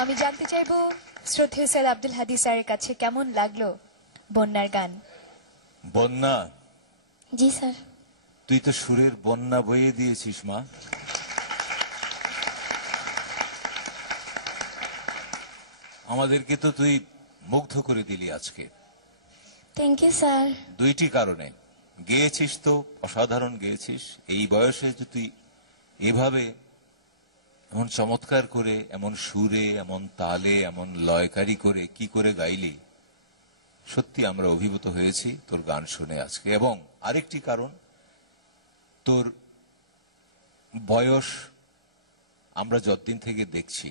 আমি জানতে চাইবো শ্রদ্ধেয় স্যার আব্দুল হাদী স্যারের কাছে কেমন লাগলো বন্যার গান। বন্যা, জি স্যার। তুই তো সুরের বন্যা বইয়ে দিয়েছিস মা। আমাদেরকে তো তুই মুগ্ধ করে দিলি আজকে। Thank you sir. দুইটি কারণে গেয়েছিস, তো অসাধারণ গেয়েছিস। এই বয়সে তুই এভাবে এমন চমৎকার করে, এমন সুরে, এমন তালে, এমন লয়কারি করে কি করে গাইলি, সত্যি আমরা অভিভূত হয়েছি তোর গান শুনে আজকে। এবং আরেকটি কারণ, তোর বয়স আমরা যতদিন থেকে দেখছি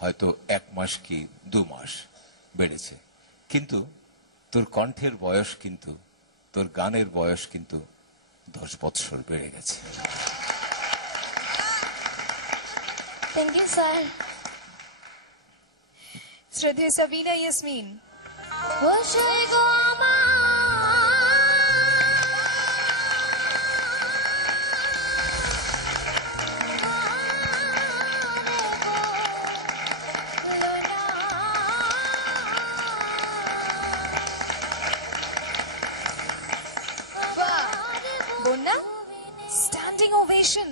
হয়তো 1 মাস কি 2 মাস বেড়েছে, কিন্তু তোর কণ্ঠের বয়স কিন্তু, তোর গানের বয়স কিন্তু 10 বৎসর বেড়ে গেছে। Thank you sir. শ্রদ্ধেয় সাবিনা ইয়াসমিন। বসই গো বন্যা, স্ট্যান্ডিং ওভেশন।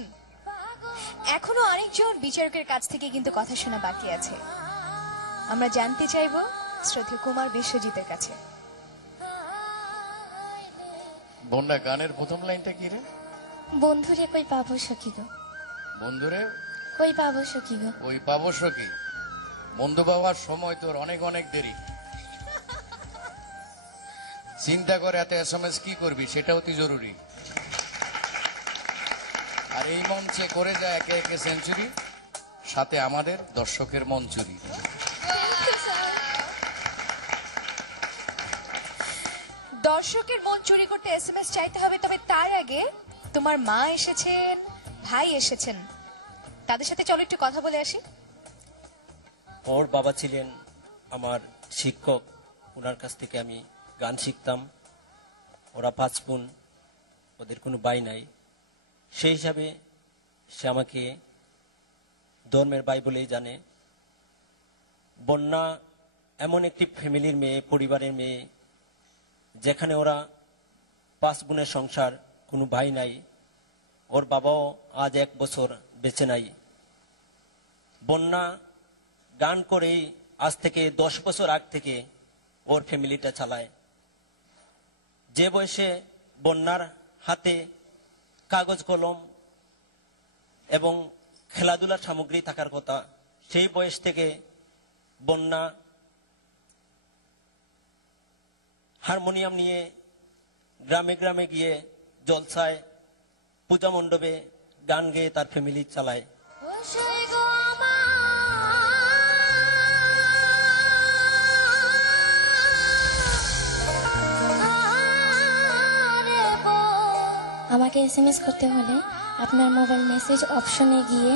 এখনো আরেকজন বিচারকের কাছ থেকে কিন্তু কথা শোনা বাকি আছে। আমরা জানতে চাইবো শ্রদ্ধেয় কুমার বিশ্বজিতের কাছে। বন্যা, গানের প্রথম লাইনটা কি রে? বন্ধুরে কই পাবো সখী গো, বন্ধুরে কই পাবো সখী গো। ওই পাবো সখী। বন্ধু পাওয়ার সময় তোর অনেক অনেক দেরি। চিন্তা করে এত SMS কি করবি, সেটা অতি জরুরি। আর এই মঞ্চে করে যায় একে একে সেঞ্চুরি, সাথে আমাদের দর্শকের মন চুরি। দর্শকের মন চুরি করতে SMS চাইতে হবে, তবে তার আগে তোমার মা এসেছেন, ভাই এসেছেন, তাদের সাথে চলো একটু কথা বলে আসি। ওর বাবা ছিলেন আমার শিক্ষক, ওনার কাছ থেকে আমি গান শিখতাম। ওরা 5 বোন, ওদের কোনো ভাই নাই। সেই হিসাবে সে আমাকে ধর্মের ভাই বলেই জানে। বন্যা এমন একটি ফ্যামিলির মেয়ে, পরিবারের মেয়ে, যেখানে ওরা 5 বোনের সংসার, কোনো ভাই নাই। ওর বাবাও আজ 1 বছর বেঁচে নাই। বন্যা গান করেই আজ থেকে 10 বছর আগ থেকে ওর ফ্যামিলিটা চালায়। যে বয়সে বন্যার হাতে কাগজ কলম এবং খেলাধুলার সামগ্রী থাকার কথা, সেই বয়স থেকে বন্যা হারমোনিয়াম নিয়ে গ্রামে গ্রামে গিয়ে জলসায়, পূজা মণ্ডপে গান গেয়ে তার ফ্যামিলি চালায়। আমাকে SMS করতে হলে আপনার মোবাইল মেসেজ অপশনে গিয়ে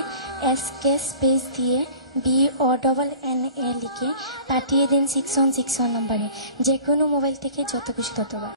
SK স্পেস দিয়ে BONNA লিখে পাঠিয়ে দিন 6161 নম্বরে। যে কোনো মোবাইল থেকে যত খুশি ততবার।